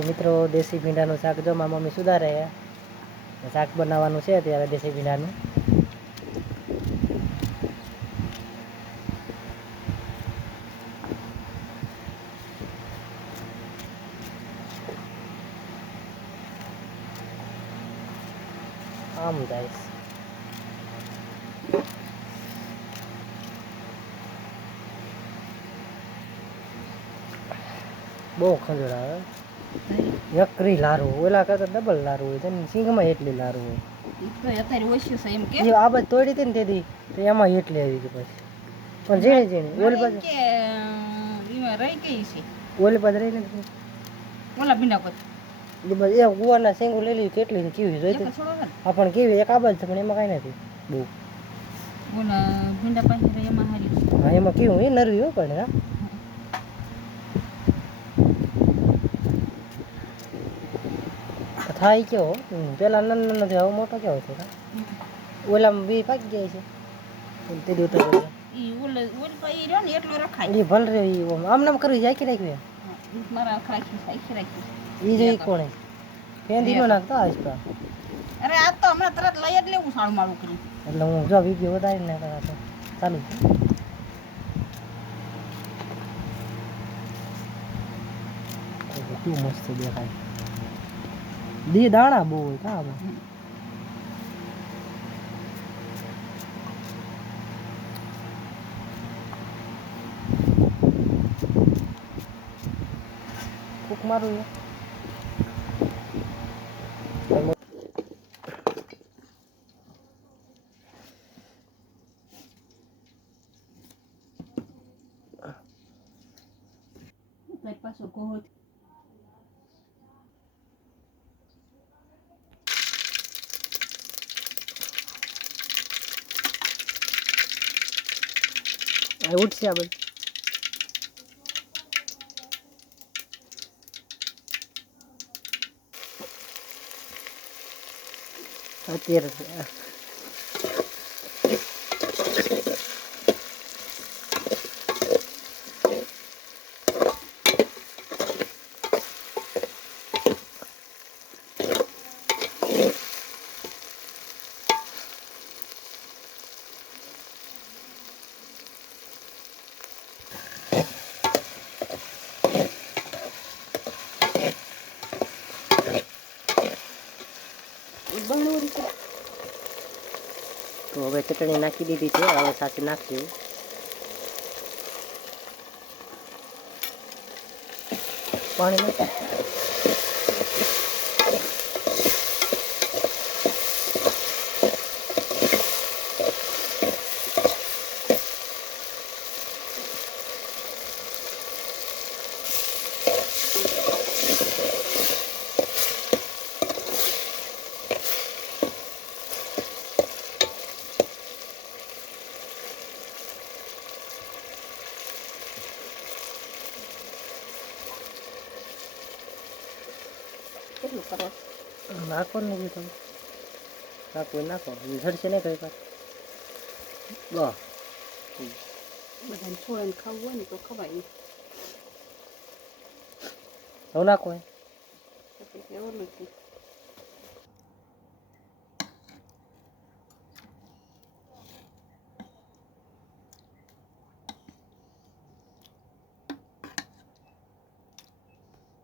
તો મિત્રો દેશી ભીંડાનું શાક જો મારી મમ્મી સુધારે શાક બનાવવાનું છે અત્યારે દેશી ભીંડાનું. આમ જાય બહુ ખંજોળ આવે. યકરી લારું ઓલા કરતા ડબલ લારું હોય તેની સિંગમાં એટલી લારું હોય. અત્યારે ઓછું છે એમ કે આ બધ તોડી હતી ને તેથી તો એમાં એટલી આવી ગઈ પછી પણ ઝીણી ઝીણી ઓલી બાજુ રહી ગઈ છે. ઓલી બાજુ રહી નથી ઓલા ભીંડા પર એ ગુવારના શેંગું લઈ લીધી કેટલી કેવી જોઈ હા પણ કેવી એક આ બાજુ છે પણ એમાં કાંઈ નથી બહુ. ઓલા ભીંડા પાસે એમાં હારી હા એમાં કેવું એ નરવી હોય પણ હા થાય કેવો પેલા નાનો નથી હવે મોટો કેવો છે ઓલામાં બી પાકી જાય છે તે દૂધ ઈ ઓલ પાઈ રહ્યો ને એટલો રખાય એ ભલ રહ્યો ઈ આમ નામ કરવી જાય કે રાખ્યું મારા રાખી ઈ જે કોણે ફેંદી નો નાખતો આજકા. અરે આ તો હમણાં તરત લઈ જ લેવું સારું મારું કરી એટલે હું જો વિડીયો વધારીને ચાલુ કેવું મસ્ત દેખાય દી દાણા બહુ હોય કા ફૂક મારું પાછો કોહો ઉઠશે આ બધું અત્યારે તો હવે ચટણી નાખી દીધી છે હવે સાથે નાખશું પાણી નાખી કેટલું કરો નાખો ને તમે નાખો નાખો ઝડશે નહીં કઈ વાત બધાને છોડીને ખાવું હોય ને તો ખવાય નહીં હવે નાખો ઓલું